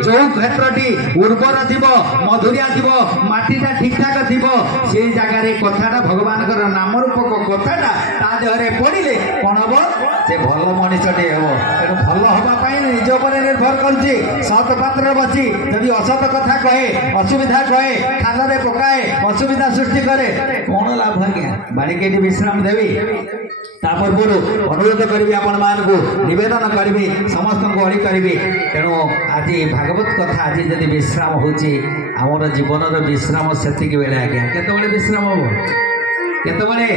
जो क्षेत्रटी उर्वर थी मधुरिया थी माटीटा ठीक ठाक थी से जगार कथाटा भगवान नाम रूपक कथाटा ता देहरे पड़े कौन हम से भल मनीषटे हम तेणु भल हाँपाई निज उपर निर्भर करुच्ची सत पात्र बची जदि असत कथा कहे असुविधा कहे खाल पकाए असुविधा सृष्टि करे कौन लाभ आज्ञा बाड़िके विश्राम देवी ता पूर्व अनुरोध करी आपण मानक नवेदन करी समस्त को अड़ी करी तेणु आज भागवत कथा आज जब विश्राम होची आमर जीवन विश्राम से बेले आज्ञा केतबेले विश्राम हम केतबेले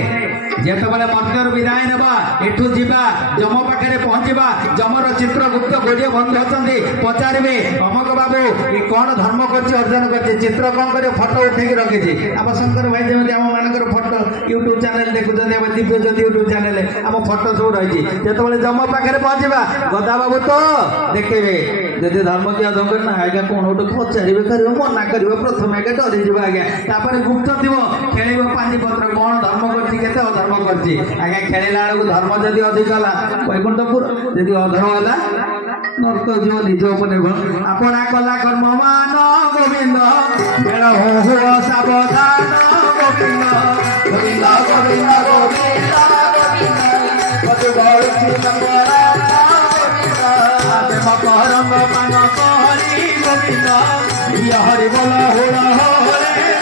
जेतबेले मर्त्यर विदाय नेबा एठू जीवा जम पाखे पहुँचवा जमर चित्रगुप्त गोड़े बंधु अच्छा पचारे अमक बाबू ये कौन धर्म कर अर्जन कर चित्र कौन कर फटो उठे रखी आम शंकर भाई जमी आम मानकर फटो यूट्यूब चैनल देखुं दिव्य ज्योति यूट्यूब चैनल आम फटो सब रही जो जम पाखे पहुँचवा गदा बाबू तो देखे जदि धर्म की अधम ना आज्ञा कौन गोटे पचारे कर मना कर प्रथम आगे डरीज आज्ञा गुप्त थी खेल पांच पत्र कौन धर्म कर अधर्म कर आज्ञा खेलला बेलू धर्म जदि अधिक है वैकुंठपुर जदि अधर्म है नर्क जीव निज निर्भर आपणा कला कर्म मान गोविंद बेड़ हो सावधान गोविंद गोविंद गोविंद गोविंद पान करी गोविंद हरि बोल हो गोविंद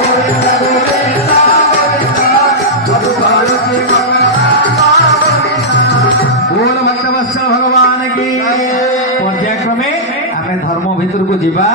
गोविंद गोविंद भक्तवत्सल भगवान की पर्यायक्रमे आम धर्म भितर को जीवा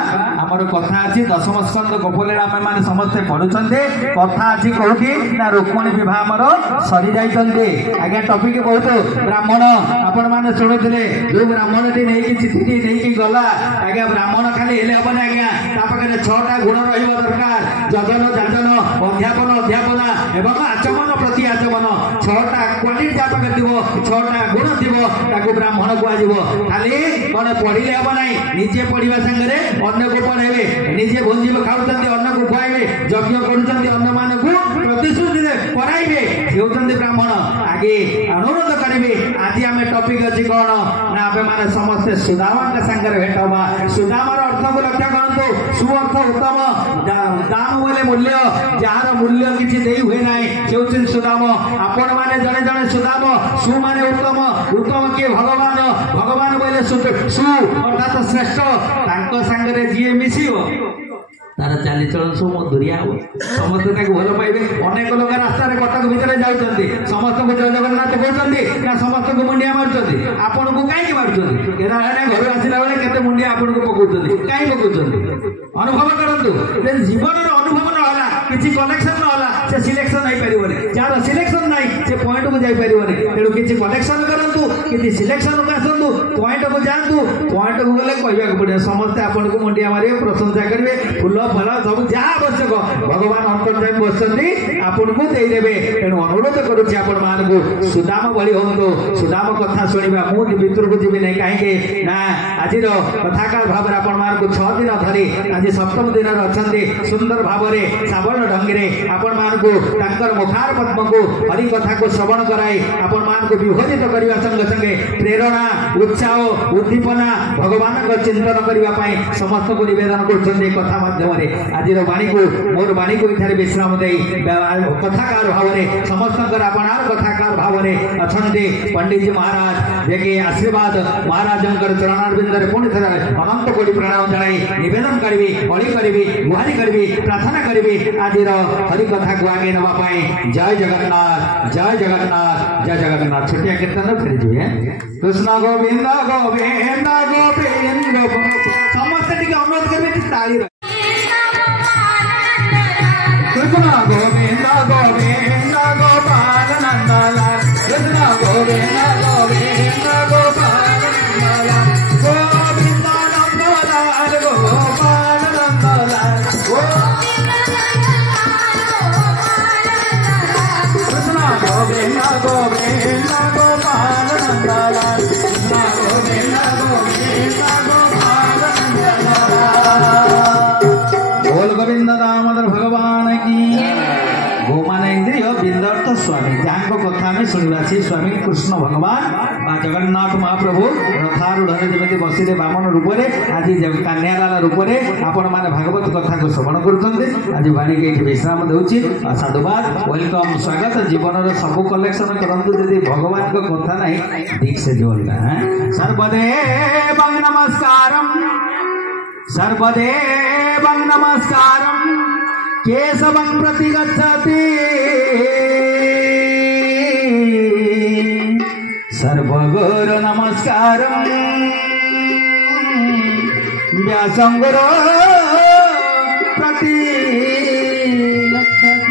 आमर कथा अच्छी दशम स्कंद गोपलीला आम मैंने समस्ते पढ़ुंटे कथा अच्छी कौटी ना रुक्मणी विवाह आमर सरी जाइए आज्ञा टपिक बहुत ब्राह्मण आपण मैंने शुणुते जो ब्राह्मण टी नहीं चिठी नहीं गला आज्ञा ब्राह्मण खाली हेले हम आज्ञा पाखे 6टा गुण रहा दरकार जजन जाजन अध्यापन अध्यापना एवं आचमन प्रति आचमन 6टा क्वालिटी पाखे थी 6टा गुण थी ब्राह्मण कह खाली कौन पढ़ले हम ना निजे पढ़ा सागर अन्न को पढ़े निजे भोजी खाऊँ अन्न को खुआबे यज्ञ कर प्रतिश्रुति कराइबे हे ब्राह्मण आगे अनुरोध करेंगे आज आम टपिक अच्छी कौन ना आम मैंने समस्ते सुदामा सागर भेट हवा सुदामार अर्थ को लक्ष्य करतु सुअर्थ उत्तम दाम बोले मूल्य जार मूल्य किसी दे हुए ना से सुदाम आपण मैंने जड़े जड़े सुदाम सु माने उत्तम उत्तम किए भगवान भगवान बोले सु अर्थात श्रेष्ठ सांगे जी मिस तार चालीचलन सब मधुरिया हो समस्त भल पाइबे अनेक लोग रास्ता कटक भितर जाऊँगी समस्त को जय जगन्नाथ कहते ना समस्त को मुंडिया मार्च आपन को कहीं मार्च घर आसला बेले केते मुंडिया आपन को पकाउछन्ति कहीं पकाउछन्ति अनुभव करंतु जीवन अनुभव नहला किसी कनेक्शन नहला से सिलेक्शन नहीं पारिबनी जार सिलेक्शन नहीं से पॉइंट को जाई पारिबनी तेणु किसी कनेक्शन करंतु किसी सिलेक्शन को आसतु पॉइंट को जातु पॉइंट को गले कहवा पड़े समस्ते आपन को मुंडिया मारे प्रशंसा करेंगे फुल फल सब जहाँ आवश्यक भगवान अंतर्जामी बसती आपन को देदेवे तेणु अनुरोध करुच्ची आपण मानक सुदाम भली हूँ सुदाम कथा शुणा मुझे भितर को जी नहीं कहीं ना आज कथाकार भाव में आपण मानक 6 दिन धरी आज सप्तम दिन अच्छा सुंदर भाव में सावर्ण ढंगी आपण मानक मुखार पद्म को हरि कथा को श्रवण कराई आपण मानक विभजित करने संगे संगे प्रेरणा उत्साह उद्दीपना भगवान चिंतन करने समस्त को निवेदन कर कथा माध्यम आज वाणी को मोर वाणी को इधर विश्राम दे कथाकार भाव में समस्त आपणार कथाकार भाव में अच्छा पंडित जी महाराज जे आशीर्वाद महाराज चरणारविंद पुणी थे अनंत कोटि प्रणाम जनाई निवेदन करी अड़ी करी गुहारी करी प्रार्थना करी आज हरि कथा को आगे नापी जय जगन्नाथ जय जगन्नाथ जय जगन्नाथ छोटिया कीर्तन फेरी जी कृष्ण गोविंद गोविंद गोविंद समस्त अनुरोध करेंगे ताली कृष्ण गोविंद गोविंद गोपाल नंदलाल कृष्ण गोविंद गोविंद गोपाल नंदलाल गोविंद नंदलाल गोपाल नंदलाल कृष्ण गोविंद गोविंद गोपाल नंदलाल कृष्ण गोविंद गोविंद गोपाल नंदलाल बोल गोविंद दामोदर भगवान की गोमान इंद्रिय बिंदर्थ स्वामी जहाँ कथा आम शुणा स्वामी कृष्ण भगवान जगन्नाथ महाप्रभु रथ ରଥାरूढ़ जमी बसिले बामन रूप आज कान्यालाल रूप आपण मैंने भागवत कथा को श्रवण कर आज वाणी के विश्राम दूची साधुवाद वेलकम स्वागत जीवन सब कलेक्शन करंतु यदि भगवान को कथा नहीं ठीक से जोड़ना सर्वदेव नमस्कारम सर्वदेव नमस्कारम केशवं प्रति गच्छति सर्वगुरु नमस्कारम व्यासं गुरु प्रति गच्छति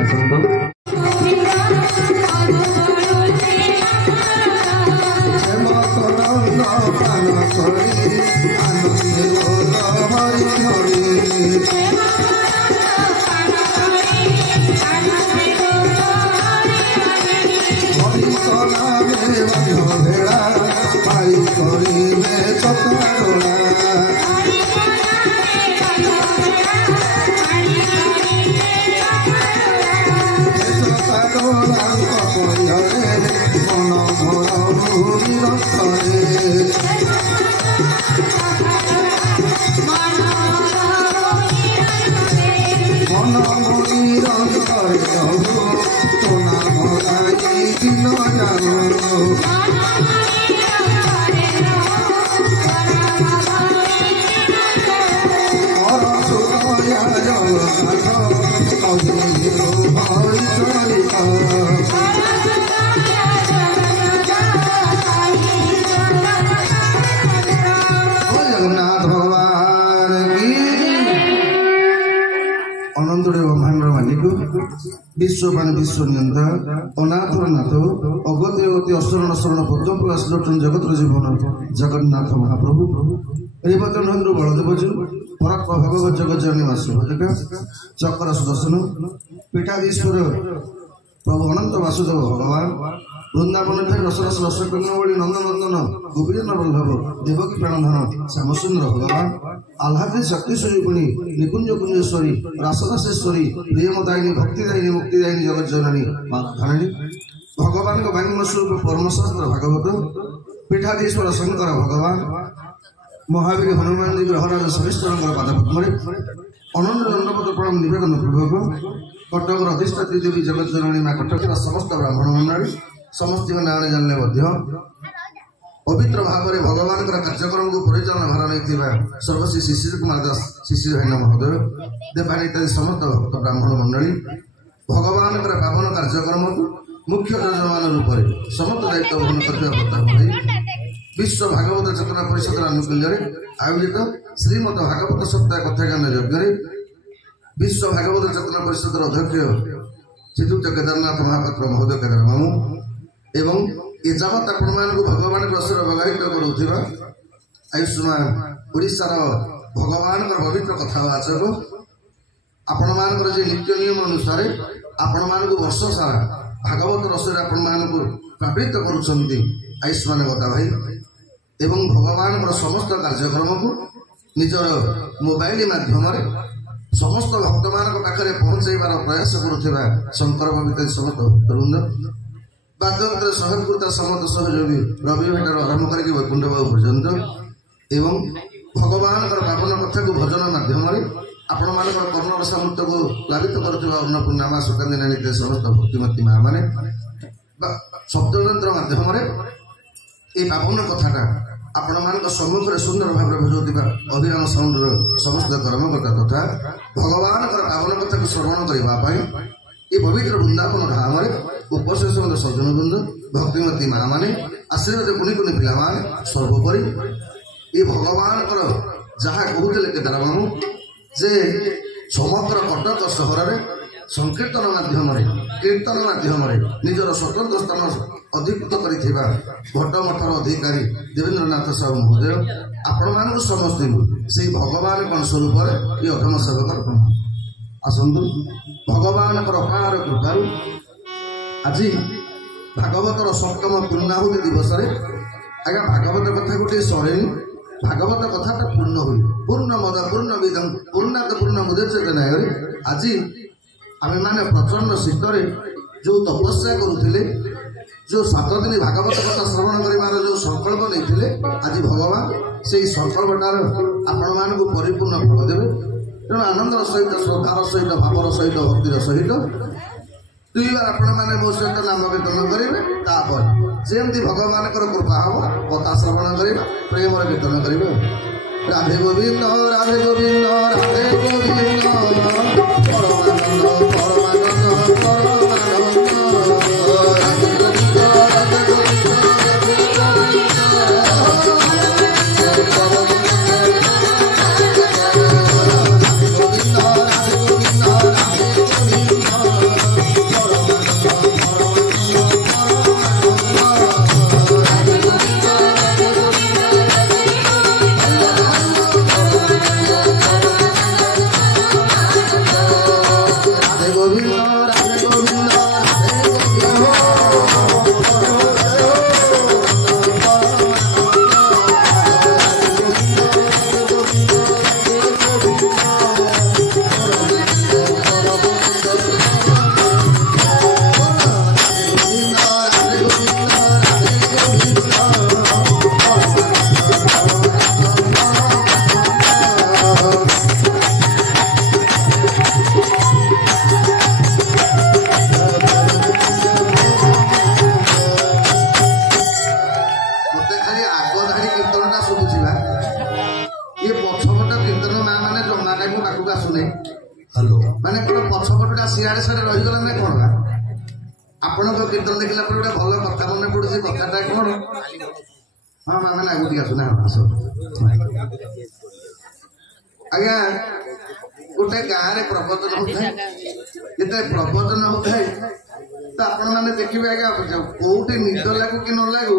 असंतो विश्वपान विश्व नियंता अनाथर नाथ अगति अगति अशरण शरण पद्म लोचन जगतर जीवन जगन्नाथ महाप्रभु रेवतनंद्र बलदेवजू पराक भगवत जगत जननी वासुदेव चक्र सुदर्शन पीठाधीश्वर प्रभु अनंत वासुदेव भगवान वृंदावन रसरस रसकर्णवली नंदनंदन गोपीजन बल्लभ देवकी प्राणधन श्यामसुंदर भगवान आह्लादे शक्ति स्वरूपिणी निकुंज कुंजेश्वरी रासरासेश्वरी प्रियमदायिनी भक्तिदायिनी मुक्तिदायिनी जगत जननी माधुरानी भगवान का वांग्मय स्वरूप परमशास्त्र भागवत पीठाधीश्वर शंकर भगवान महावीर हनुमान जी ग्रहराज समेश्वर पादपद्म अनंत दंडपत प्रणाम निवेदन पूर्वक कटक अधिष्ठात्री देवी जगत जननी माँ कटक समस्त ब्राह्मण मंडली समस्त नाँ जानले पवित्र भाव में भगवान कार्यक्रम को परिचालन भार नहीं सर्वश्री शिशिर कुमार दास शिशिर भाईना महोदय देवानी इत्यादि समस्त भक्त ब्राह्मण मंडली भगवान पावन कार्यक्रम को मुख्य यजमान रूप में समस्त दायित्व वहन कर विश्व भागवत चेतना परिषद आनुकूल्य आयोजित श्रीमद भागवत सप्ताह कथाज्ञान यज्ञ विश्व भागवत चेतना परिषद अध्यक्ष श्रीयुक्त केदारनाथ महापात्र महोदय केदार मामू एवं एजावत आपण मानक भगवान रसर प्रभावित करुवा आयुष्मान ओडिशार भगवान पवित्र कथावाचक आपण मानक नित्य नियम अनुसार आपण मानक वर्ष सारा भागवत रसर आपण मानक प्रवृत्त करुछंती आयुष्मान गदा भाई एवं भगवान समस्त कार्यक्रम को निजर मोबाइल माध्यम समस्त भक्त मान पाखे पहुंचाइबार प्रयास करुवा शंकर भक्त समस्त भक्तवृंद बाद्यंत्र सहकृता समस्त सहयोगी रवि भेटर आरंभ करके वैकुंठ बाबू पर्यंत एवं भगवान पावन कथा को भजन माध्यम आपण मान कर्ण रसामृत को प्लावित करुवा अन्नपूर्णा माँ सुकांदी नानी समस्त भक्तिमती माँ मैंने शब्दयंत्र माध्यम ये पावन कथाटा आपण मान सम्मुख में सुंदर भाव में भजौता अभिराम साउंडर समस्त कर्मकर्ता तथा भगवान पावन कथा को श्रवण करने ये पवित्र वृंदावन धाम उपस्थित समस्त सज्जन बृंद भक्तिमती माँ मैंने आशीर्वाद कुणी कुणी पिला सर्वोपरि ये भगवान जहाँ कहते केदार मामू जे समग्र कटक सहर में संकीर्तन माध्यम कीर्तन माध्यम निजर स्वतंत्र स्थान अधिकृत भट्टमठर अधिकारी देवेंद्रनाथ साहू महोदय आपण मान समस्त से भगवान कौन स्वरूप ये अधम सेवक आसतु भगवान अपार कृपारू आज भागवतर सप्तम पूर्णाहुति दिवस आज्ञा भागवत कथा गोटे सरेनी भागवत कथा पूर्ण हुई पूर्ण मद पूर्ण विधम पूर्णात पूर्ण मुदेश्य नायरी आज आम मैंने प्रचंड शीतर जो तपस्या करुले जो 7 दिन भागवत कथा श्रवण कर जो संकल्प नहीं आज भगवान से संकल्पटार आपण मानक परिपूर्ण फल देवे तेणु आनंदर सहित श्रद्धार सहित भावर सहित भक्तिर सहित 2 बार आपण मैंने मो सहित नाम कीर्तन करेंगे तापर जमी भगवान कृपा हम कथा श्रवण करवा प्रेम कीर्तन करेंगे राधे गोविंद राधे गोविंद राधे गोविंद परमानंद परमानंद माने पछपटा सियाड़े साड़े रहीगला ना कौन आपण कीर्तन देखला पर गोटे भल कथा मन पड़ुची कथाटा कौन हाँ मामे आगुटी आसुना आस आज्ञा गोटे गाँव में प्रवचन होता है जिते प्रवचन होता है तो आपण मैंने देखिए आज्ञा कौटे निद लागू कि न लागू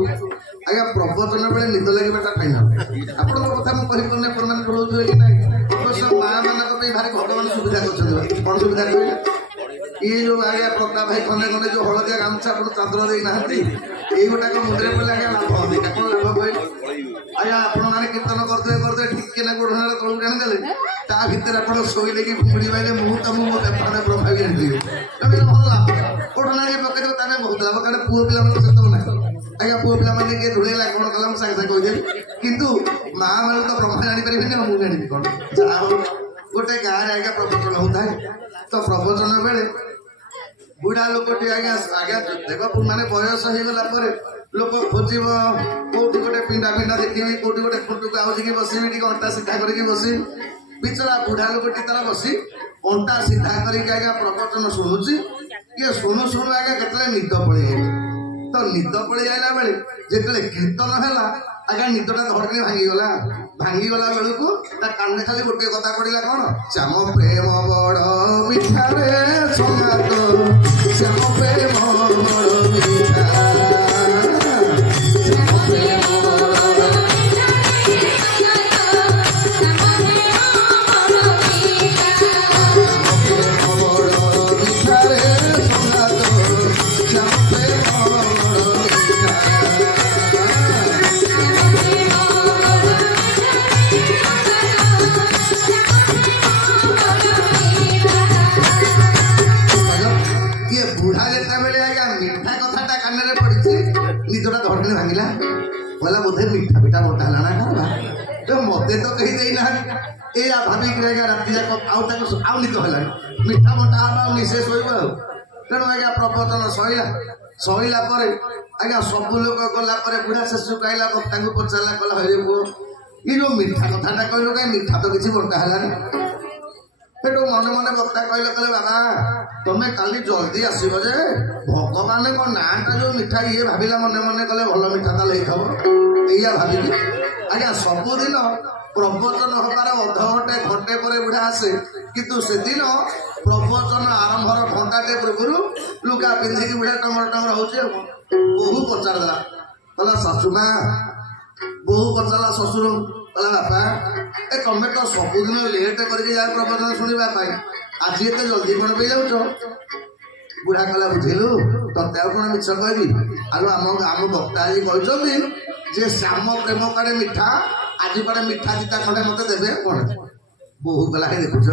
आज्ञा प्रवचन बेले निद लगे फाइनाल आपण कथा मुझे मैंने रोज कि ना अवश्य माँ मान भारी भगवान सुविधा कर कौन सुविधा कर ये जो आज्ञा प्रताप भाई खंडे खंडे जो हलदिया गामछा आप चादर देना ये गोटाक मुद्रे पड़े आज्ञा लाभ अधिका कौन लाभ हुए आज्ञा आपण मैंने कीर्तन करते करते टिके ना गोड़ तलू टाणीदेले ता भितर आप शोले कि फुड़ी पाइले मुझे तुम मो बेपार प्रभावी आनी भल लाभ कोठना पकड़ ताने बहुत लाभ कारण पुओ पिला से ना आज्ञा पुओ पिला किए धुड़ेला कौन कला सागे सागे कहीदेवी कितु माँ मैंने तो ब्रह्मा जापर मुझे जानी कौन जहाँ गोटे गाँव में आज्ञा प्रवचन होता है तो प्रवचन बेले बुढ़ा लोक आज्ञा आज्ञा देख माने बयस होगला लोक खोजब कौटी गोटे पिंडा फिंडा देखी कौटी गोटे खुंटुक आउजिकी बसबी अंटा सीधा करके बसबी बिचरा बुढ़ा लोकटी तार बसी अंटा सीधा करके आज्ञा प्रवचन शुणुची ये शुणु शुणु आज्ञा केतले निद पड़े तो निद पड़े आइला बेले जेतले कीर्तन है आज्ञा निदटा धड़कने भांगीगला बेलू कान खाली गोटे कथा पड़ा कौन श्याम प्रेम बड़ मिठा रे संगात श्याम प्रेम बड़ मिठा श्याम प्रेम भांगला बोला बोधे मीठा पीठा मोटा है ना तो मत तो कही देना ये भाविक रहेगा राति जाक आउ निद है मीठा मोटा हम निशे शोब तेणु आज्ञा प्रवचन सईला आज्ञा सब लोग गला बुढ़ा से शुकाइला पचारा कला हरे पुओ ये जो मीठा कथाटा कहल कहीं मीठा तो किसी बंटा है सेठू मने मने बक्ता कहले कहले बाबा तुम्हें काली जल्दी आसब जे भगवान नाटा जो मिठा ये भाविला मने मने कले भल मिठा ताले या भाविकी आज्ञा सबुदिन प्रवचन हबार अध घंटे घंटे पर बुढ़ा आसे किंतु से दिन प्रवचन आरंभर घंटाटे पूर्व लुगा पिंधिकी बुढ़ा टमर टमर हो बहु पचारदेला कहला शाशुमा बहु पचारा शशुर कहला बापा ए तुम तो सबुदिन लेट करके जा प्रवचन शुणा आज एत जल्दी कौन पे जाऊच बुढ़ा कहला बुझेलु तते कौन मिछ कहबी आलो आम बक्ता आज कहते जे श्याम प्रेम काड़े मिठा आज काड़े मिठा दिता खंडे मत देवे कौन बहु कहला देखुच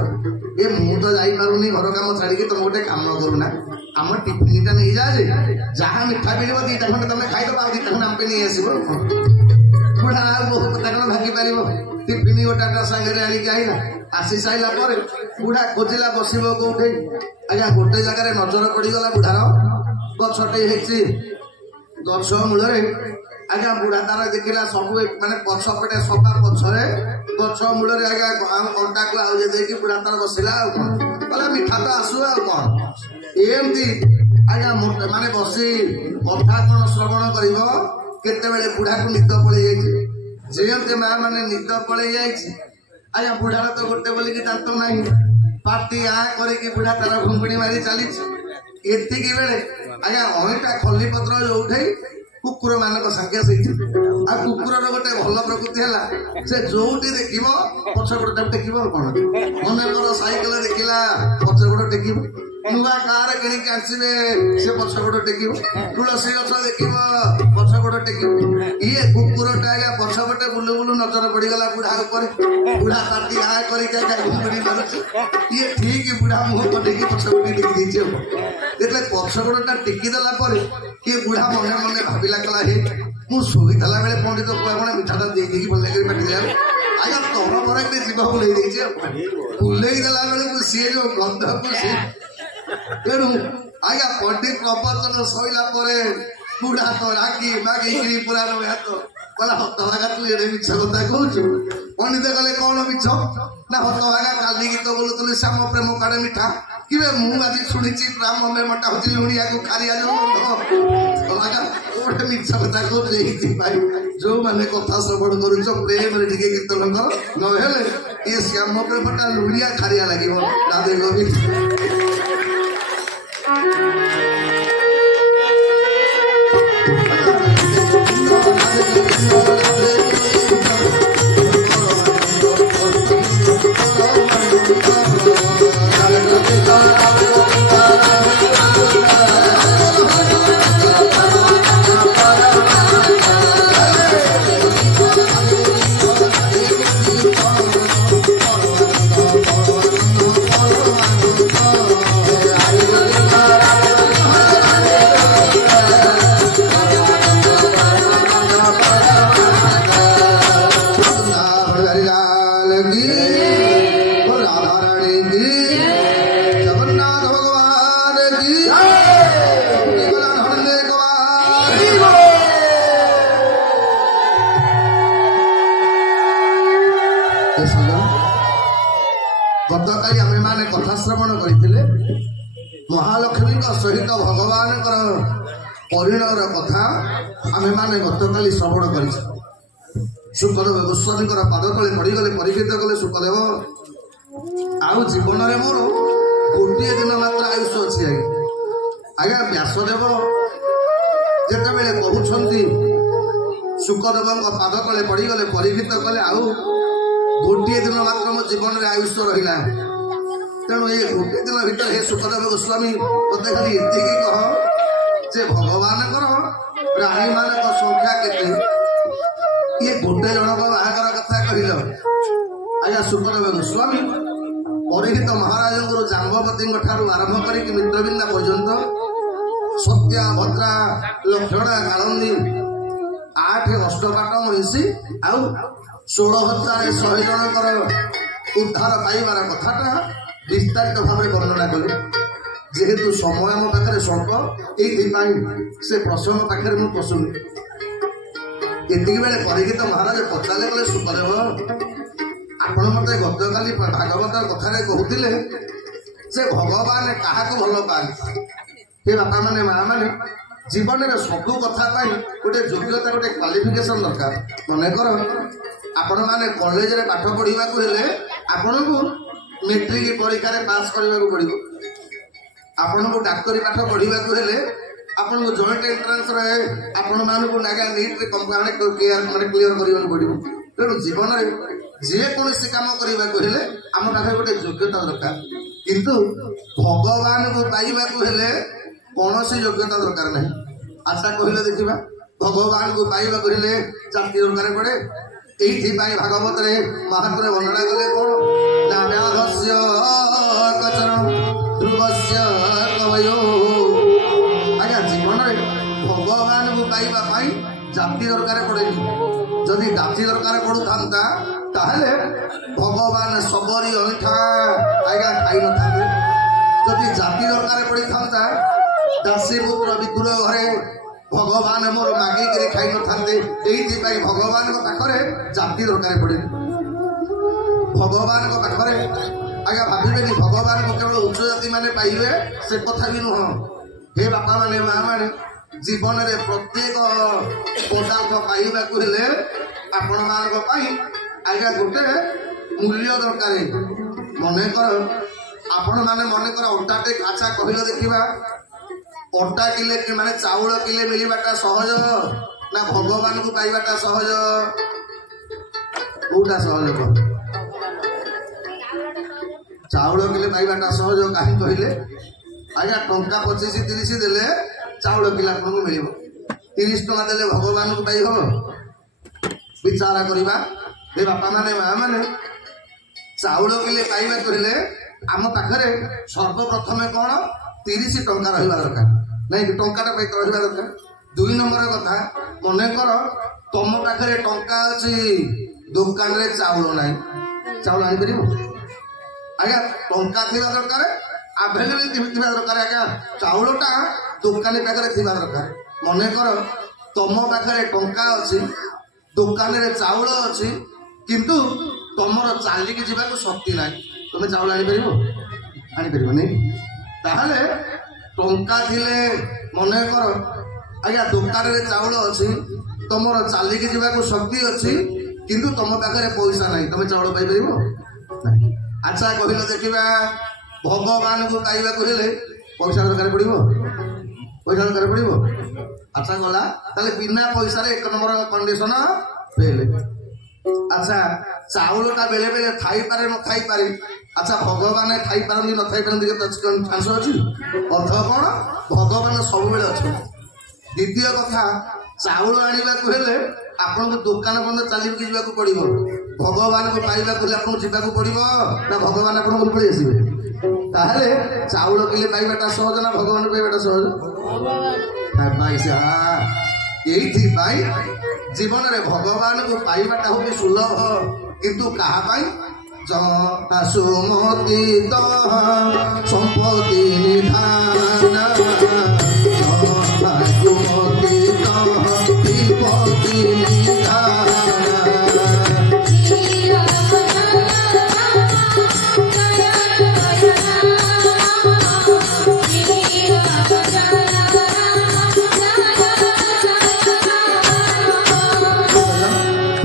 ये मु तो जापारूनी घर कम छाड़ी तुम गोटे कम करूना आम टिफिन नहीं जाए जहाँ मिठा मिल दीटा खंडे तुम खाईदब आ दीटा खंडे आम नहीं आसब बुढ़ा बहुत कथा कौन भागी पार टिफिन गोटा सागर आणिक आईला आसी सारा बुढ़ा खोजिला बसब कौटे आज्ञा गोटे जगार नजर पड़गला बुढ़ार गछटे गछ मूल आज्ञा बुढ़ा तार देखला सब माने पछपटे सफा पछरे गछ मूल आज्ञा अंटा को आउजे देकी बुढ़ा तार बसिला कहला मिठा तो आसु आ कौन एमती आज्ञा माने बसी कथा कौन श्रवण कर केते बुढ़ा को निद पड़े जाइए माँ माने निद पड़े जाइए आज्ञा बुढ़ार तो गोटे बोलिकी दांत नहीं पार्टी आ करके बुढ़ा तार घुंगुड़ी मारी चली एतिकी बेले आज्ञा अईटा खली पत्र जो उठे कुकुर मान संख्या सही आ कुकुर गोटे भल प्रकृति है से जो देख पछपट टेक कौन मन कर सैकेल देखला पछपट टेक नुआ कार किणिक आसवे से पछपट टेक तुलसी गछ देख पछपट टेक ये कुकुरटा आज्ञा पछपटे बुलु बुलु नजर पड़गला बुढ़ा उपर बुढ़ा ताटी आ करके मारुचे ये ठीक बुढ़ा मुह पटेकी पछपटे देखी देते पछपटा टेकीदेला किए बुढ़ा मन मन भाविला कला हे मु शोला बेले पंडित कौन मिठाटा देकी भल पाटी आज्ञा तम पर जीव बुले बुलेदेला बेलू सी जो गंध को सी तेणु आज्ञा पंडित प्रवचन सैला बुढ़ा तो रागी मागिकी पूरा हाथ कहला हतभागा तू ये मिछ कथा कहु पंडित कहले कौन मिछ ना हतभागा काली गीत बोलुल श्याम प्रेम काड़े मिठा कि मुझे शुणी राम मेमटा हूँ लुणिया को खारिया जो गोटे मिछ कथा कहूँ जो मैंने कथा श्रवण करुच प्रेम टे कीर्तन कर नहेले ये श्याम प्रेमटा लुणिया खारिया लगे राधे गोविंद गतकाली आमे माने कथा श्रवण करथिले महालक्ष्मी सहित भगवान परिणयर कथा आमे माने गतकाली श्रवण करिछ सुखदेव गोस्वामी पाद तले पड़गले परीक्षित कले सुखदेव आउ जीवन में मोर गोटे दिन मात्र आयुष अच्छी आज्ञा व्यासदेव जिते कहते सुखदेव पाद तले पड़गले परीक्षित कले आउ गोटे दिन मात्र मो जीवन में आयुष रहा तेणु ये गोटे दिन भर हे सुखदेव गोस्वामी मत खाली ये कह जे भगवान प्राणी मान संख्या के ये गोटे जनक बाहागर कथा कहल आज्ञा सुखदेव गोस्वामी परीक्षित महाराज जाम्बवती ठार आरंभ कर मित्रबिंदा पर्यंत सत्या भद्रा लक्षणा कालंदी 8 अष्टपाट महिषी आउ 16,100 जनकर उद्धार पाइबार कथाटा विस्तारित भाव में वर्णना कले जेहेतु समय मो पाखे स्वल्प ये से प्रसंग पाखे मुझे पशुनी एति बेले परीक्षित महाराज पचारे कले सुखदेव आपण मत गतकाली भागवत कथार कहते से भगवान क्या भल पाती हे बापा माने माँ माने जीवन में सब कथा गोटे योग्यता गोटे क्वालिफिकेशन दरकार मनकर आपण मैंने कॉलेज रे पाठ पढ़ा आपण को मेट्रिक परीक्षा पास करने को पड़ो आपण को डाक्तरी पाठ पढ़ा आपन को जॉइंट एंट्रांस रे आपण मानक नागा नीट रे कंप्लीट क्लियर करने पड़ो तेणु जीवन में जेकोसी कम करने को आम पाखे गोटे योग्यता दरकार किंतु भगवान को पाइबा कौन सी योग्यता दरकार नहीं आशा कहले देखा भगवान को पाइबा जाति दरकार पड़े ये भागवत रे महात्मा वर्णना कले कौन ध्रुवस्य कवयो ପାଇବା ପାଇଁ ଜାତି ଦରକାର ପଡେନି। ଯଦି ଜାତି ଦରକାର ପଡୁଥାନ୍ତା ତାହେଲେ ଭଗବାନ ସବରି ଅଇଁଠା ଆଜ୍ଞା ଖାଇନଥାନ୍ତେ। ଯଦି ଜାତି ଦରକାର ପଡିଥାନ୍ତା ଦାସୀ ପୁତ୍ର ବିଦୁର ଘରେ ଭଗବାନ ମୋର ମାଗିକିରି ଖାଇନଥାନ୍ତେ। ଏଇଥିପାଇଁ ଭଗବାନଙ୍କ ପାଖରେ ଜାତି ଦରକାର ପଡେନି। ଭଗବାନଙ୍କ ପାଖରେ ଆଜ୍ଞା ଭାବିବେନି ଭଗବାନଙ୍କୁ କେବଳ ଉଚ୍ଚ ଜାତି ମାନେ ପାଇବେ, ସେ କଥା ବି ନୁହଁ। ହେ ବାପା ମାନେ ମା ମାନେ, ଜୀବନରେ ପ୍ରତ୍ୟେକ ପଦାର୍ଥ ପାଇବାକୁ ହେଲେ ଆପଣ ମାନଙ୍କ ପାଇଁ ଆଜ୍ଞା ଗୋଟେ ମୂଲ୍ୟ ଦରକାର। ମନେକର ଆପଣ ମାନେ ମନେକର ଅଟାଟେ ଆଚ୍ଛା କହିଲ ଦେଖିବା, ଅଟା କିଲେ ମାନେ ଚାଉଳ କିଲେ ମିଳିବାଟା ସହଜ ନା ଭଗବାନଙ୍କୁ ପାଇବାଟା ସହଜ? କୋଉଟା ସହଜ? ଚାଉଳ କିଲେ ପାଇବାଟା ସହଜ। କାହିଁ କହିଲେ ଆଜ୍ଞା ଟଙ୍କା 25-30 ଦେଲେ ଚାଉଳ କିଲେ ଆପଣଙ୍କୁ ମିଳିବ। 30 ଟଙ୍କା ଦେଲେ ଭଗବାନଙ୍କୁ ପାଇ ହବ? ବିଚାର କରିବା ଏ ବାପା ମାନେ ମା ମାନେ, ଚାଉଳ କିଲେ ପାଇବାକୁ ହେଲେ ଆମ ପାଖରେ ସର୍ବପ୍ରଥମେ କଣ 30 ଟଙ୍କା ରହିବା ଦରକାର, ନାଇଁ ଟଙ୍କାଟା ରହିବା ଦରକାର। 2 ନମ୍ବର କଥା, ମନେକର ତମ ପାଖରେ ଟଙ୍କା ଅଛି, ଦୋକାନରେ ଚାଉଳ ନାହିଁ, ଚାଉଳ ଆଣିପାରିବ? ଆଜ୍ଞା ଟଙ୍କା ଥିବା ଦରକାର, ଆଭେଲେବଲ ଥିବା ଦରକାର। ଆଜ୍ଞା ଚାଉଳଟା ଦୋକାନୀ ପାଖରେ ଥିବା ଦରକାର। ମନେକର ତମ ପାଖରେ ଟଙ୍କା ଅଛି, ଦୋକାନରେ ଚାଉଳ ଅଛି, କିନ୍ତୁ ତମର ଚାଲିକି ଯିବାକୁ ଶକ୍ତି ନାହିଁ, ତମେ ଚାଉଳ ଆଣିପାରିବ? ଆଣିପାରିବନି। ତାହେଲେ ଟଙ୍କା ଥିଲେ, ମନେକର ଆଜ୍ଞା ଦୋକାନରେ ଚାଉଳ ଅଛି, ତମର ଚାଲିକି ଯିବାକୁ ଶକ୍ତି ଅଛି, କିନ୍ତୁ ତମ ପାଖରେ ପଇସା ନାହିଁ, ତମେ ଚାଉଳ ପାଇପାରିବ? ଆଚ୍ଛା କହିଲ ଦେଖିବା, ଭଗବାନଙ୍କୁ ପାଇବାକୁ ହେଲେ ପଇସା ଦରକାର ପଡିବ? ପଇସା ଦରକାର ପଡିବ? ଆଚ୍ଛା ଗଲା, ତାହେଲେ ବିନା ପଇସାରେ 1 ନମ୍ବର କଣ୍ଡିସନ ଫେଲ। ଆଚ୍ଛା ଚାଉଳଟା ବେଳେ ବେଳେ ଥାଇପାରେ ନଥାଇପାରେ, ଆଚ୍ଛା ଭଗବାନ ଥାଇପାରନ୍ତି ନଥାଇପାରନ୍ତି, ଚାନ୍ସ ଅଛି? ଅର୍ଥ କଣ? ଭଗବାନ ସବୁବେଳେ ଅଛନ୍ତି। ଦ୍ୱିତୀୟ କଥା, ଚାଉଳ ଆଣିବାକୁ ହେଲେ ଆପଣଙ୍କୁ ଦୋକାନ ବନ୍ଦ ଚାଲିକି ଯିବାକୁ ପଡିବ। ଭଗବାନଙ୍କୁ ପାଇବାକୁ ହେଲେ ଆପଣଙ୍କୁ ଯିବାକୁ ପଡିବ ନା ଭଗବାନ ଆପଣଙ୍କୁ ପଳେଇ ଆସିବେ? ତାହେଲେ ଚାଉଳ କିଲେ ପାଇବାଟା ସହଜ ନା ଭଗବାନ ପାଇବାଟା ସହଜ? ଏଇଥିପାଇଁ ଜୀବନରେ ଭଗବାନଙ୍କୁ ପାଇବାଟା ହଉଛି ସୁଲଭ, କିନ୍ତୁ କାହା ପାଇଁ? ଜଟା ସୁମତି ସମ୍ପତ୍ତି ନିଧାନ, ଜଟା ସୁମତି ବିପତ୍ତି ନିଧାନ।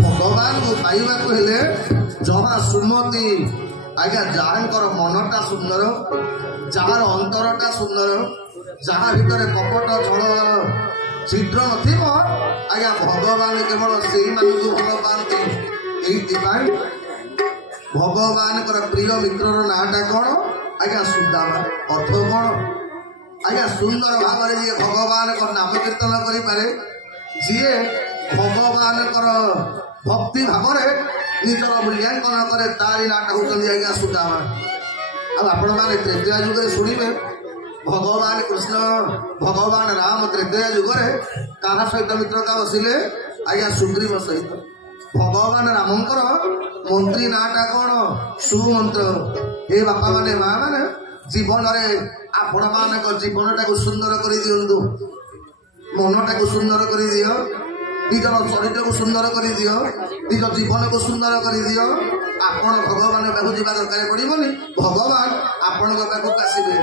ଭଗବାନଙ୍କୁ ପାଇବାକୁ ହେଲେ ଜହା ସୁମତି, ଆଜ୍ଞା ଯାହାଙ୍କର ମନଟା ସୁନ୍ଦର, ଯାହାର ଅନ୍ତରଟା ସୁନ୍ଦର, ଯାହା ଭିତରେ କପଟ ଛଳ ଛିଦ୍ର ନଥିବ, ଆଜ୍ଞା ଭଗବାନ କେବଳ ସେଇମାନଙ୍କୁ ଭଲ ପାଆନ୍ତି। ଏଇଥିପାଇଁ ଭଗବାନଙ୍କର ପ୍ରିୟ ମିତ୍ରର ନାଁଟା କଣ? ଆଜ୍ଞା ସୁଦାମା। ଅର୍ଥ କଣ? ଆଜ୍ଞା ସୁନ୍ଦର ଭାବରେ ଯିଏ ଭଗବାନଙ୍କ ନାମ କୀର୍ତ୍ତନ କରିପାରେ, ଯିଏ ଭଗବାନଙ୍କର ଭକ୍ତି ଭାବରେ ନିଜର ମୂଲ୍ୟାଙ୍କନ କରେ, ତାରି ନାଁଟା ହଉଛନ୍ତି ଆଜ୍ଞା ସୁଦାମା। ଆଉ ଆପଣମାନେ ତ୍ରେତୟା ଯୁଗରେ ଶୁଣିବେ, ଭଗବାନ କୃଷ୍ଣ ଭଗବାନ ରାମ ତ୍ରେତୟା ଯୁଗରେ କାହା ସହିତ ମିତ୍ରତା ବସିଲେ? ଆଜ୍ଞା ସୁଗ୍ରୀବ ସହିତ। ଭଗବାନ ରାମଙ୍କର ମନ୍ତ୍ରୀ ନାଁଟା କଣ? ସୁମନ୍ତ୍ର। ଏ ବାପା ମାନେ ମା ମାନେ, ଜୀବନରେ ଆପଣ ମାନଙ୍କ ଜୀବନଟାକୁ ସୁନ୍ଦର କରି ଦିଅନ୍ତୁ, ମନଟାକୁ ସୁନ୍ଦର କରିଦିଅ, ନିଜର ଶରୀରକୁ ସୁନ୍ଦର କରିଦିଅ, ନିଜ ଜୀବନକୁ ସୁନ୍ଦର କରିଦିଅ। ଆପଣ ଭଗବାନ ପାଖକୁ ଯିବା ଦରକାର ପଡିବନି, ଭଗବାନ ଆପଣଙ୍କ ପାଖକୁ ଆସିବେ।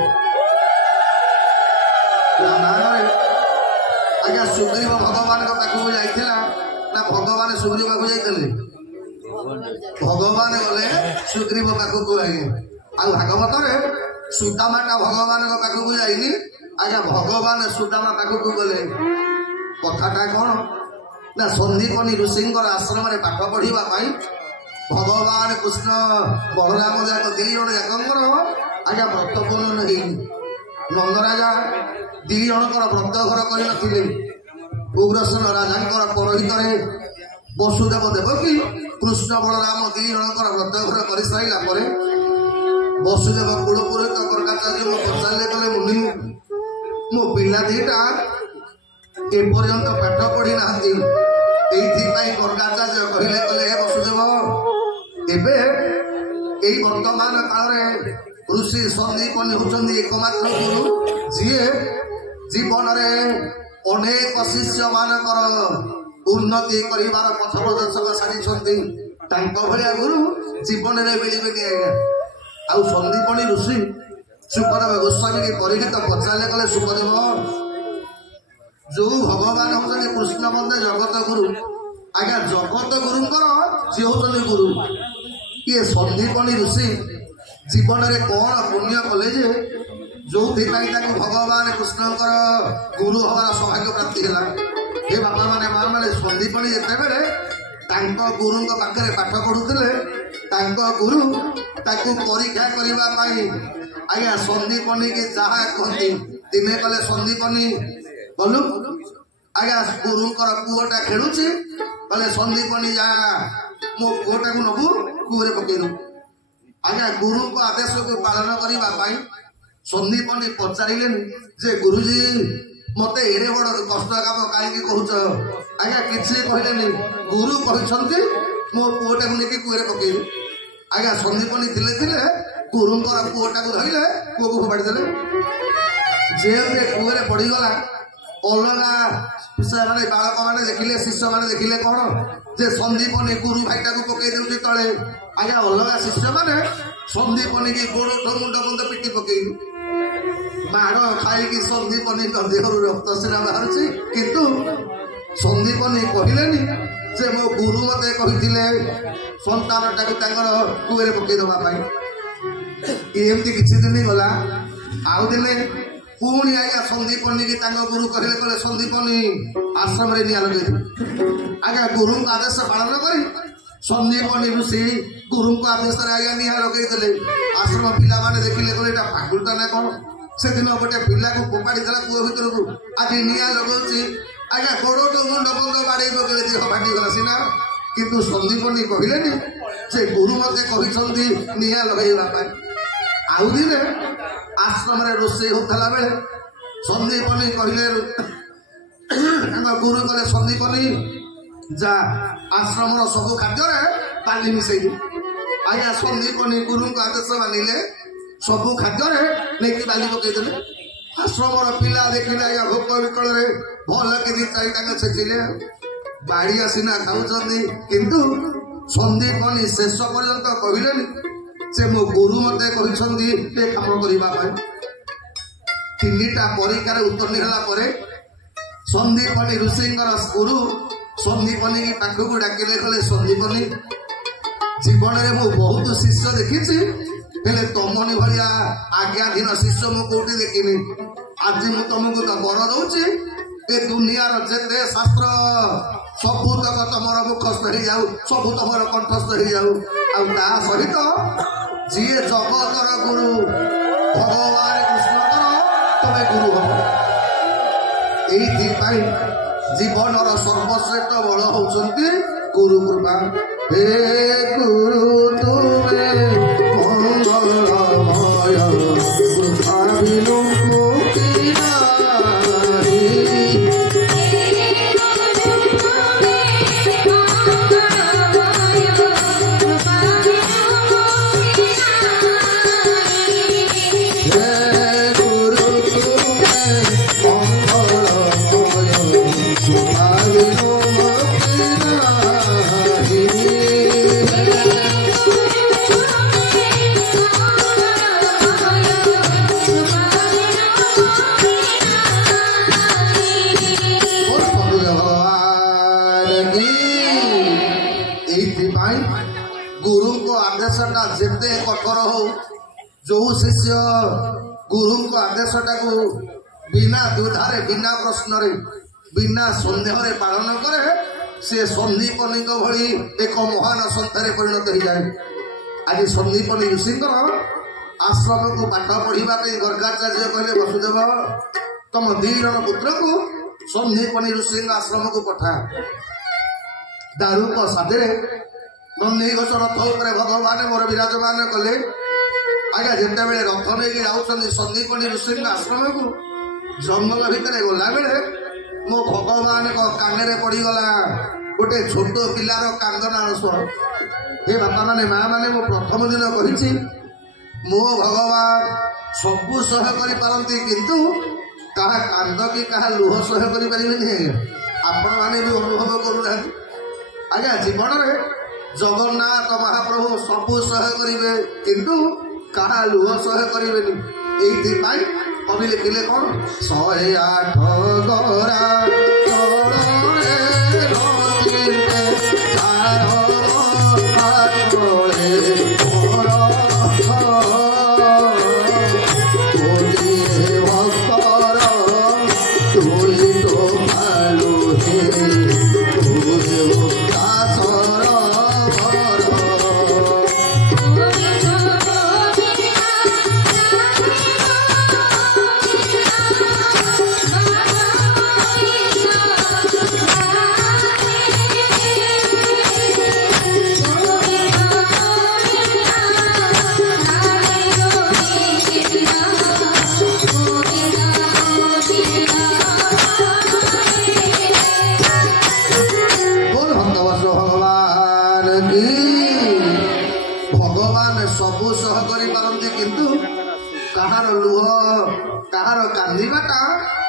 ଆଜ୍ଞା ସୁଗ୍ରୀବ ଭଗବାନଙ୍କ ପାଖକୁ ଯାଇଥିଲା ନା ଭଗବାନ ସୁଗ୍ରୀବ ପାଖକୁ ଯାଇଥିଲେ? ଭଗବାନ ଗଲେ ସୁଗ୍ରୀବ ପାଖକୁ। ଆଜ୍ଞା ଆଉ ଭାଗବତରେ ସୁଦାମାଟା ଭଗବାନଙ୍କ ପାଖକୁ ଯାଇନି, ଆଜ୍ଞା ଭଗବାନ ସୁଦାମା ପାଖକୁ ଗଲେ। କଥାଟା କଣ ନା, ସନ୍ଦୀପନୀ ଋଷିଙ୍କର ଆଶ୍ରମରେ ପାଠ ପଢିବା ପାଇଁ ଭଗବାନ କୃଷ୍ଣ ବଳରାମ ଯାକ 2 ଜଣ ଯାକଙ୍କର ଆଜ୍ଞା ବ୍ରତ ପୂର୍ଣ୍ଣ ହେଇନି। ନନ୍ଦରାଜା 2 ଜଣଙ୍କର ବ୍ରତ ଘର କରିନଥିଲେ। ଉଗ୍ରସେନ ରାଜାଙ୍କର ପରହିତରେ ବସୁଦେବ ଦେବକୀ କୃଷ୍ଣ ବଳରାମ 2 ଜଣଙ୍କର ବ୍ରତ ଘର କରିସାରିଲା ପରେ ବସୁଦେବ କୁଳପୁରୋହିତ କର୍କାଚାର୍ଯ୍ୟଙ୍କୁ ପଚାରିଲେ, କଲେ ମୁନି ମୋ ପିଲା 2ଟା ଏପର୍ଯ୍ୟନ୍ତ ପାଠ ପଢି ନାହାନ୍ତି। ଏଇଥିପାଇଁ ଗର୍ଗାଚାର୍ଯ୍ୟ କହିଲେ କଲେ ହେ ବସୁଦେବ, ଏବେ ଏଇ ବର୍ତ୍ତମାନ କାଳରେ ଋଷି ସନ୍ଦୀପନୀ ହେଉଛନ୍ତି ଏକମାତ୍ର ଗୁରୁ, ଯିଏ ଜୀବନରେ ଅନେକ ଶିଷ୍ୟ ମାନଙ୍କର ଉନ୍ନତି କରିବାର ପଥ ପ୍ରଦର୍ଶକ ସାଜିଛନ୍ତି। ତାଙ୍କ ଭଳିଆ ଗୁରୁ ଜୀବନରେ ମିଳିବେନି ଆଜ୍ଞା। ଆଉ ସନ୍ଦୀପନୀ ଋଷି ସୁଖଦେବ ଗୋସ୍ୱାମୀ ପରୀକ୍ଷିତ ପଚାରିଲେ କଲେ ସୁଖଦେବ, ଯୋଉ ଭଗବାନ ହଉଛନ୍ତି କୃଷ୍ଣ ବନ୍ଦେ ଜଗତ ଗୁରୁ, ଆଜ୍ଞା ଜଗତ ଗୁରୁଙ୍କର ସିଏ ହଉଛନ୍ତି ଗୁରୁ। ଇଏ ସନ୍ଦୀପନୀ ଋଷି ଜୀବନରେ କଣ ପୁଣ୍ୟ କଲେ ଯେ ଯୋଉଥିପାଇଁ ତାକୁ ଭଗବାନ କୃଷ୍ଣଙ୍କର ଗୁରୁ ହବାର ସୌଭାଗ୍ୟ ପ୍ରାପ୍ତି ହେଲା। ହେ ବାପା ମାନେ ମା ମାନେ, ସନ୍ଦୀପନୀ ଯେତେବେଳେ ତାଙ୍କ ଗୁରୁଙ୍କ ପାଖରେ ପାଠ ପଢୁଥିଲେ, ତାଙ୍କ ଗୁରୁ ତାକୁ ପରୀକ୍ଷା କରିବା ପାଇଁ ଆଜ୍ଞା ସନ୍ଦୀପନୀ କି ଯାହା କହନ୍ତି, ଦିନେ କଲେ ସନ୍ଦୀପନୀ ଗଲୁ ଆଜ୍ଞା ଗୁରୁଙ୍କର ପୁଅଟା ଖେଳୁଛି, କହିଲେ ସନ୍ଦୀପନୀ ଯାହା ମୋ ପୁଅଟାକୁ ନବୁ କୂଅରେ ପକେଇଦବୁ। ଆଜ୍ଞା ଗୁରୁଙ୍କ ଆଦେଶକୁ ପାଳନ କରିବା ପାଇଁ ସନ୍ଦୀପନୀ ପଚାରିଲେନି ଯେ ଗୁରୁଜୀ ମତେ ଏଡେ ବଡ କଷ୍ଟ କାମ କାହିଁକି କହୁଛ? ଆଜ୍ଞା କିଛି କହିଲେନି, ଗୁରୁ କହିଛନ୍ତି ମୋ ପୁଅଟାକୁ ନେଇକି କୂଅରେ ପକେଇବୁ। ଆଜ୍ଞା ସନ୍ଦୀପନୀ ଥିଲେ ଥିଲେ ଗୁରୁଙ୍କର ପୁଅଟାକୁ ଧରିଲେ କୂଅକୁ ଫୋପାଡ଼ି ଦେଲେ। ଯେହେତୁ କୂଅରେ ପଡିଗଲା, ଅଲଗା ମାନେ ବାଳକ ମାନେ ଦେଖିଲେ, ଶିଷ୍ୟ ମାନେ ଦେଖିଲେ କଣ ଯେ ସନ୍ଦୀପନୀ ଗୁରୁ ଭାଇଟାକୁ ପକେଇ ଦେଉଛି ତଳେ। ଆଜ୍ଞା ଅଲଗା ଶିଷ୍ୟ ମାନେ ସନ୍ଦୀପନୀ କି ଗୋଡ ମୁଣ୍ଡ ମୁଣ୍ଡ ପିଟି ପକେଇଲୁ। ମାଡ଼ ଖାଇକି ସନ୍ଦୀପନୀଙ୍କ ଦେହରୁ ରକ୍ତ ସିନା ବାହାରୁଛି, କିନ୍ତୁ ସନ୍ଦୀପନୀ କହିଲେନି ଯେ ମୋ ଗୁରୁ ମତେ କହିଥିଲେ ସନ୍ତାନଟାକୁ ତାଙ୍କର କୂଅରେ ପକେଇଦବା ପାଇଁ। ଏମିତି କିଛି ଦିନ ଗଲା। ଆଉ ଦିନେ ପୁଣି ଆଜ୍ଞା ସନ୍ଦୀପନୀ କି ତାଙ୍କ ଗୁରୁ କହିଲେ କଲେ ସନ୍ଦୀପନୀ ଆଶ୍ରମରେ ନିଆଁ ଲଗେଇଦେବ। ଆଜ୍ଞା ଗୁରୁଙ୍କ ଆଦେଶ ପାଳନ କରି ସନ୍ଦୀପନୀ ଋଷି ଗୁରୁଙ୍କ ଆଦେଶରେ ଆଜ୍ଞା ନିଆଁ ଲଗେଇଦେଲେ। ଆଶ୍ରମ ପିଲାମାନେ ଦେଖିଲେ କହିଲେ ଏଇଟା ପାଗଳଟା ନା କଣ? ସେଦିନ ଗୋଟେ ପିଲାକୁ ଫୋପାଡ଼ି ଦେଲା କୂଅ ଭିତରକୁ, ଆଜି ନିଆଁ ଲଗାଉଛି। ଆଜ୍ଞା ଗୋଡଠୁ ମୁଣ୍ଡ ବନ୍ଦ ବାଡେଇ ପକେଇଲେ, ଦେହ ଫାଟିଗଲା ସିନା, କିନ୍ତୁ ସନ୍ଦୀପନୀ କହିଲେନି ସେ ଗୁରୁ ମତେ କହିଛନ୍ତି ନିଆଁ ଲଗେଇବା ପାଇଁ। ଆଉ ଦିନେ ଆଶ୍ରମରେ ରୋଷେଇ ହଉଥିଲା ବେଳେ ସନ୍ଦୀପନୀ କହିଲେ, ତାଙ୍କ ଗୁରୁ କହିଲେ ସନ୍ଦୀପନୀ ଯା ଆଶ୍ରମର ସବୁ ଖାଦ୍ୟରେ ଡାଲି ମିଶେଇବୁ। ଆଜ୍ଞା ସନ୍ଦୀପନୀ ଗୁରୁଙ୍କ ଆଦେଶ ମାନିଲେ, ସବୁ ଖାଦ୍ୟରେ ନେଇକି ଡାଲି ପକେଇଦେଲେ। ଆଶ୍ରମର ପିଲା ଦେଖିଲେ ଆଜ୍ଞା ଭୋକ ବିକଳରେ ଭଲ କି ଚାରି ତାଙ୍କ ଛେଚିଲେ। ବାଡ଼ିଆ ସିନା ଖାଉଛନ୍ତି, କିନ୍ତୁ ସନ୍ଦୀପନୀ ଶେଷ ପର୍ଯ୍ୟନ୍ତ କହିଲେନି ସେ ମୋ ଗୁରୁ ମତେ କହିଛନ୍ତି ଏ କାମ କରିବା ପାଇଁ। 3ଟା ପରୀକ୍ଷାରେ ଉତ୍ତୀର୍ଣ୍ଣ ହେଲା ପରେ ସନ୍ଦୀପନୀ ଋଷିଙ୍କର ଗୁରୁ ସନ୍ଦୀପନୀ କି ପାଖକୁ ଡାକିଲେ, କଲେ ସନ୍ଦୀପନୀ ଜୀବନରେ ମୁଁ ବହୁତ ଶିଷ୍ୟ ଦେଖିଛି, ହେଲେ ତମନି ଭଳିଆ ଆଜ୍ଞାଧୀନ ଶିଷ୍ୟ ମୁଁ କୋଉଠି ଦେଖିନି। ଆଜି ମୁଁ ତମକୁ ତ ବର ଦଉଛି, ଏ ଦୁନିଆର ଯେତେ ଶାସ୍ତ୍ର ସବୁ ତକ ତମର ମୁଖସ୍ଥ ହେଇଯାଉ, ସବୁ ତମର କଣ୍ଠସ୍ଥ ହେଇଯାଉ। ଆଉ ତା ସହିତ ଯିଏ ଜଗତର ଗୁରୁ ଭଗବାନ କୃଷ୍ଣଙ୍କର ତମେ ଗୁରୁ ହବ। ଏଇଥିପାଇଁ ଜୀବନର ସର୍ବଶ୍ରେଷ୍ଠ ବଳ ହଉଛନ୍ତି ଗୁରୁ କୃପା। ହେ ଗୁରୁ ତୁମେ ମଙ୍ଗଳମୟ କୃପା ବିନୁ ମୁକ୍ତି ନାହିଁ। ଯେତେ କଠୋର ହଉ, ଯୋଉ ଶିଷ୍ୟ ଗୁରୁଙ୍କ ଆଦେଶଟାକୁ ବିନା ଦ୍ୱିଧାରେ, ବିନା ପ୍ରଶ୍ନରେ, ବିନା ସନ୍ଦେହରେ ପାଳନ କରେ, ସେ ସନ୍ଦୀପନୀଙ୍କ ଭଳି ଏକ ମହାନ ସନ୍ଥରେ ପରିଣତ ହେଇଯାଏ। ଆଜି ସନ୍ଦୀପନୀ ଋଷିଙ୍କର ଆଶ୍ରମକୁ ପାଠ ପଢିବା ପାଇଁ ଗର୍ଗାଚାର୍ଯ୍ୟ କହିଲେ ବସୁଦେବ ତମ 2 ଜଣ ପୁତ୍ରକୁ ସନ୍ଦୀପନୀ ଋଷିଙ୍କ ଆଶ୍ରମକୁ ପଠା। ଦାରୁକ ସାଥିରେ ନନ୍ଦିଘୋଷ ରଥ ଉପରେ ଭଗବାନ ମୋର ବିରାଜମାନ କଲେ। ଆଜ୍ଞା ଯେତେବେଳେ ରଥ ନେଇକି ଯାଉଛନ୍ତି ସନ୍ଦୀପନୀ ଋଷିଙ୍କ ଆଶ୍ରମକୁ, ଜଙ୍ଗଲ ଭିତରେ ଗଲାବେଳେ ମୋ ଭଗବାନଙ୍କ କାନରେ ପଡ଼ିଗଲା ଗୋଟେ ଛୋଟ ପିଲାର କାନ୍ଦନାର ସ୍ୱର। ଏ ବାପା ମାନେ ମା ମାନେ ମୁଁ ପ୍ରଥମ ଦିନ କହିଛି ମୋ ଭଗବାନ ସବୁ ସହ୍ୟ କରିପାରନ୍ତି କିନ୍ତୁ କାହା କାନ୍ଦ କି କାହା ଲୁହ ସହ୍ୟ କରିପାରିବେନି। ଆଜ୍ଞା ଆପଣମାନେ ବି ଅନୁଭବ କରୁନାହାନ୍ତି। ଆଜ୍ଞା ଜୀବନରେ ଜଗନ୍ନାଥ ମହାପ୍ରଭୁ ସବୁ ସହ୍ୟ କରିବେ କିନ୍ତୁ କାହା ଲୁହ ସହ୍ୟ କରିବେନି। ଏଇଥିପାଇଁ କବି ଲେଖିଲେ କ'ଣ 108 ଗରା ସବୁ ସହ କରିପାରନ୍ତି କିନ୍ତୁ କାହାର ଲୁହ କାହାର କାନ୍ଦିବାଟା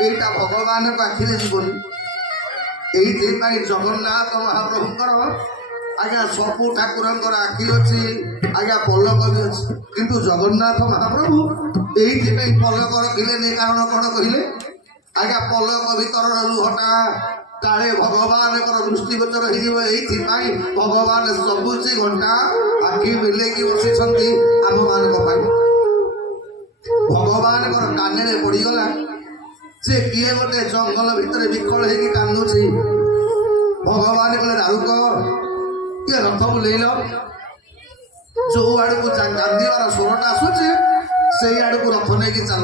ଏଇଟା ଭଗବାନଙ୍କ ଆଖିରେ ଯିବନି। ଏଇଥିପାଇଁ ଜଗନ୍ନାଥ ମହାପ୍ରଭୁଙ୍କର ଆଜ୍ଞା ସବୁ ଠାକୁରଙ୍କର ଆଖି ଅଛି ଆଜ୍ଞା ପଲକ ବି ଅଛି କିନ୍ତୁ ଜଗନ୍ନାଥ ମହାପ୍ରଭୁ ଏଇଥିପାଇଁ ପଲକ ରଖିଲେନି। କାରଣ କ'ଣ କହିଲେ ଆଜ୍ଞା ପଲକ ଭିତରର ଲୁହଟା କାଳେ ଭଗବାନଙ୍କର ଦୃଷ୍ଟିଗୋଚର ହେଇଯିବ। ଏଇଥିପାଇଁ ଭଗବାନ 24 ଘଣ୍ଟା ଆଖି ମିଲେଇକି ବସିଛନ୍ତି ଆମମାନଙ୍କ ପାଇଁ। ଭଗବାନଙ୍କର କାନରେ ପଡ଼ିଗଲା ସେ କିଏ ଗୋଟେ ଜଙ୍ଗଲ ଭିତରେ ବିକଳ ହେଇକି କାନ୍ଦୁଛି। ଭଗବାନ କହିଲେ ରାଉତ କିଏ ରଥ ବୁଲେଇଲ ଯୋଉ ଆଡକୁ କାନ୍ଦିବାର ସ୍ୱରଟା ଆସୁଛି ସେଇ ଆଡକୁ ରଥ ନେଇକି ଚାଲ।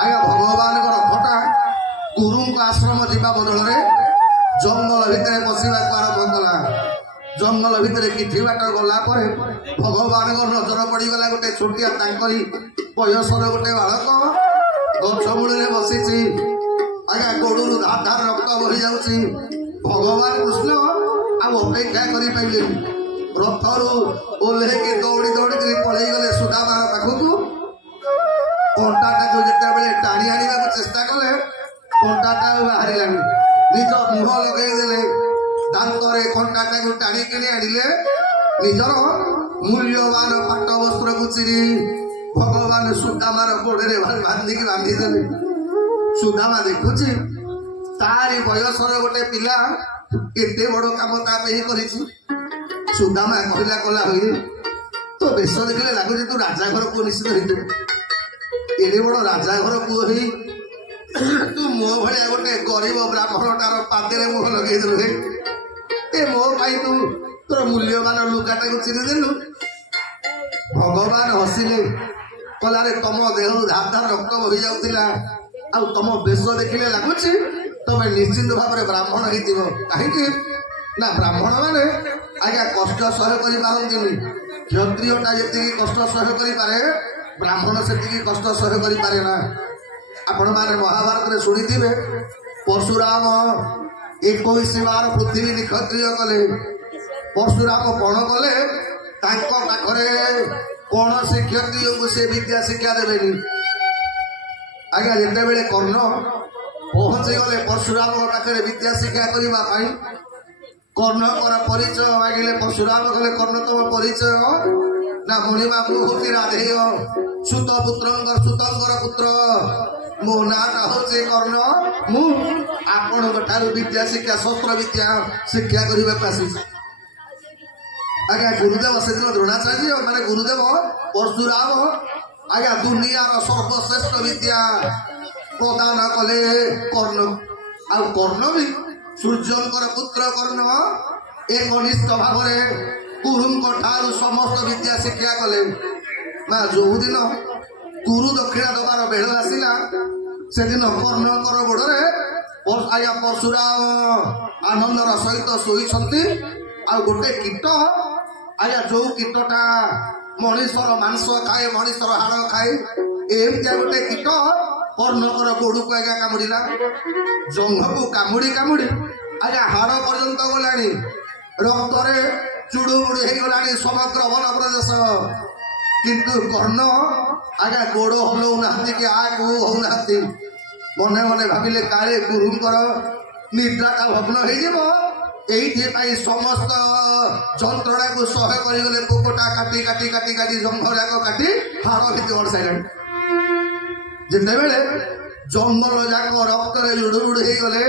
ଆଜ୍ଞା ଭଗବାନଙ୍କ ରଥଟା ଗୁରୁଙ୍କ ଆଶ୍ରମ ଯିବା ବଦଳରେ ଜଙ୍ଗଲ ଭିତରେ ବସିବାକୁ ଆରମ୍ଭ କଲା। ଜଙ୍ଗଲ ଭିତରେ କିଛି ବାଟ ଗଲା ପରେ ଭଗବାନଙ୍କ ନଜର ପଡ଼ିଗଲା ଗୋଟେ ଛୋଟିଆ ତାଙ୍କରି ବୟସର ଗୋଟେ ବାଳକ ଗଛ ମୂଳରେ ବସିଛି। ଆଜ୍ଞା ଗୋଡରୁ ଧାର ଧାର ରକ୍ତ ବହି ଯାଉଛି। ଭଗବାନ କୃଷ୍ଣ ଆଉ ଅପେକ୍ଷା କରିପାରିଲେନି। ରଥରୁ ଓହ୍ଲେଇକି ଦୌଡ଼ି ଦୌଡ଼ିକିରି ପଳେଇଗଲେ ସୁଦାମାର ପାଖକୁ। କଣ୍ଟାଟାକୁ ଯେତେବେଳେ ଟାଣି ଆଣିବାକୁ ଚେଷ୍ଟା କଲେ କଣ୍ଟାଟା ବାହାରିଲାନି। ନିଜ ମୁହଁ ଲଗେଇଦେଲେ ଦାନ୍ତରେ କଣ୍ଟାଟାକୁ ଟାଣି କିଣି ଆଣିଲେ। ନିଜର ମୂଲ୍ୟବାନ ପାଟ ବସ୍ତ୍ରକୁ ଚିରି ଭଗବାନ ସୁଦାମାର ଗୋଡରେ ବାନ୍ଧିକି ବାନ୍ଧିଦେଲେ। ସୁଦାମା ଦେଖୁଛି ତାରି ବୟସର ଗୋଟେ ପିଲା କେତେ ବଡ କାମ ତା ପାଇଁ କରିଛି। ସୁଦାମା କହିଲା କଲା ହୋଇ ତୋ ବେଶ ଦେଖିଲେ ଲାଗୁଛି ତୁ ରାଜା ଘର ପୁଅ ନିଶ୍ଚିତ ହେଇଥିବୁ। ଏଡେ ବଡ ରାଜା ଘର ପୁଅ ହେଇ ତୁ ମୋ ଭଳିଆ ଗୋଟେ ଗରିବ ବ୍ରାହ୍ମଣଟାର ପାଦରେ ମୁହଁ ଲଗେଇଦେଲୁ। ଏ ମୋ ପାଇଁ ତୁ ତୋର ମୂଲ୍ୟବାନ ଲୁଗାଟାକୁ ଚିରିଦେଲୁ। ଭଗବାନ ହସିଲେ କହିଲାରେ ତମ ଦେହରୁ ଧାର ଧାର ରକ୍ତ ବହି ଯାଉଥିଲା ଆଉ ତମ ବେଶ ଦେଖିଲେ ଲାଗୁଛି ତମେ ନିଶ୍ଚିନ୍ତ ଭାବରେ ବ୍ରାହ୍ମଣ ହେଇଥିବ। କାହିଁକି ନା ବ୍ରାହ୍ମଣ ମାନେ ଆଜ୍ଞା କଷ୍ଟ ସହ୍ୟ କରିପାରନ୍ତିନି। କ୍ଷତ୍ରିୟଟା ଯେତିକି କଷ୍ଟ ସହ୍ୟ କରିପାରେ ବ୍ରାହ୍ମଣ ସେତିକି କଷ୍ଟ ସହ୍ୟ କରିପାରେ ନା। ଆପଣମାନେ ମହାଭାରତରେ ଶୁଣିଥିବେ ପରଶୁରାମ 21 ବାର ପୃଥିବୀ ନିକ୍ଷତ୍ରିୟ କଲେ। ପରଶୁରାମ କ'ଣ କଲେ ତାଙ୍କ ପାଖରେ କୌଣସି କ୍ଷତ୍ରିୟଙ୍କୁ ସେ ବିଦ୍ୟା ଶିକ୍ଷା ଦେବେନି। ଆଜ୍ଞା ଯେତେବେଳେ କର୍ଣ୍ଣ ପହଞ୍ଚିଗଲେ ପରଶୁରାମଙ୍କ ପାଖରେ ବିଦ୍ୟା ଶିକ୍ଷା କରିବା ପାଇଁ କର୍ଣ୍ଣଙ୍କର ପରିଚୟ ମାଗିଲେ। ପରଶୁରାମ କହିଲେ କର୍ଣ୍ଣ ତମ ପରିଚୟ ନା ମଣିମା ମୁଁ ହଉଛି ରାଧେୟ ସୁତଙ୍କର ପୁତ୍ର। ମୋ ନାଁଟା ହଉଛି କର୍ଣ୍ଣ। ମୁଁ ଆପଣଙ୍କ ଠାରୁ ବିଦ୍ୟା ଶିକ୍ଷା ଶସ୍ତ୍ର ବିଦ୍ୟା ଶିକ୍ଷା କରିବାକୁ ଆସିଛି। ଆଜ୍ଞା ଗୁରୁଦେବ ସେଦିନ ଦ୍ରୋଣାଚାର୍ଯ୍ୟ ମାନେ ଗୁରୁଦେବ ପରଶୁରାମ ଆଜ୍ଞା ଦୁନିଆର ସର୍ବଶ୍ରେଷ୍ଠ ବିଦ୍ୟା ପ୍ରଦାନ କଲେ କର୍ଣ୍ଣ। ଆଉ କର୍ଣ୍ଣ ବି ସୂର୍ଯ୍ୟଙ୍କର ପୁତ୍ର କର୍ଣ୍ଣ ଏକନିଷ୍ଠ ଭାବରେ ଗୁରୁଙ୍କ ଠାରୁ ସମସ୍ତ ବିଦ୍ୟା ଶିକ୍ଷା କଲେ। ନା ଯୋଉଦିନ ଗୁରୁ ଦକ୍ଷିଣା ଦେବାର ବେଳ ଆସିଲା ସେଦିନ କର୍ଣ୍ଣଙ୍କର ଗୋଡରେ ଆଜ୍ଞା ପରଶୁରାମ ଆନନ୍ଦର ସହିତ ଶୋଇଛନ୍ତି। ଆଉ ଗୋଟେ କୀଟ ଆଜ୍ଞା ଯୋଉ କୀଟଟା ମଣିଷର ମାଂସ ଖାଏ ମଣିଷର ହାଡ଼ ଖାଏ ଏମିତିଆ ଗୋଟେ କୀଟ କର୍ଣ୍ଣକର ଗୋଡକୁ ଆଜ୍ଞା କାମୁଡ଼ିଲା, ଜଙ୍ଘକୁ କାମୁଡ଼ି କାମୁଡ଼ି ଆଜ୍ଞା ହାଡ଼ ପର୍ଯ୍ୟନ୍ତ ଗଲାଣି, ରକ୍ତରେ ଚୁଡୁବୁଡୁ ହେଇଗଲାଣି ସମଗ୍ର ବନ ପ୍ରଦେଶ। କିନ୍ତୁ କର୍ଣ୍ଣ ଆଜ୍ଞା ଗୋଡ ହଲଉନାହାନ୍ତି କି ଆଗକୁ ହଉନାହାନ୍ତି। ମନେ ମନେ ଭାବିଲେ କାଳେ ଗୁରୁଙ୍କର ନିଦ୍ରାଟା ଭଗ୍ନ ହେଇଯିବ, ଏଇଥିପାଇଁ ସମସ୍ତ ଯନ୍ତ୍ରଣାକୁ ସହ୍ୟ କରିଗଲେ। ପୋକଟା କାଟି କାଟି କାଟି କାଟି ଜଙ୍ଘ ଯାକ କାଟି ହାଡ଼ ଭିତରେ ଅଡସାଇଲାଣି। ଯେତେବେଳେ ଜଙ୍ଗଲ ଯାକ ରକ୍ତରେ ଲୁଡୁବୁଡୁ ହେଇଗଲେ,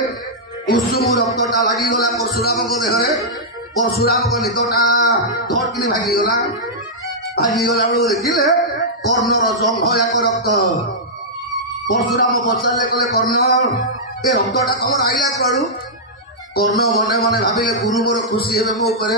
ଉଷୁମ ରକ୍ତଟା ଲାଗିଗଲା ପରଶୁରାମଙ୍କ ଦେହରେ। ପରଶୁରାମଙ୍କ ନିଦଟା ଧଡ଼କିନି ଭାଙ୍ଗିଗଲା। ଭାଙ୍ଗିଗଲା ବେଳକୁ ଦେଖିଲେ କର୍ଣ୍ଣର ଜଙ୍ଘ ଯାକ ରକ୍ତ। ପରଶୁରାମ ପଚାରିଲେ, କହିଲେ କର୍ଣ୍ଣ ଏ ରକ୍ତଟା ତମର ଆଇଲା କୁଆଡୁ? କର୍ଣ୍ଣ ମନେ ମନେ ଭାବିଲେ ଗୁରୁ ମୋର ଖୁସି ହେବେ ମୋ ଉପରେ।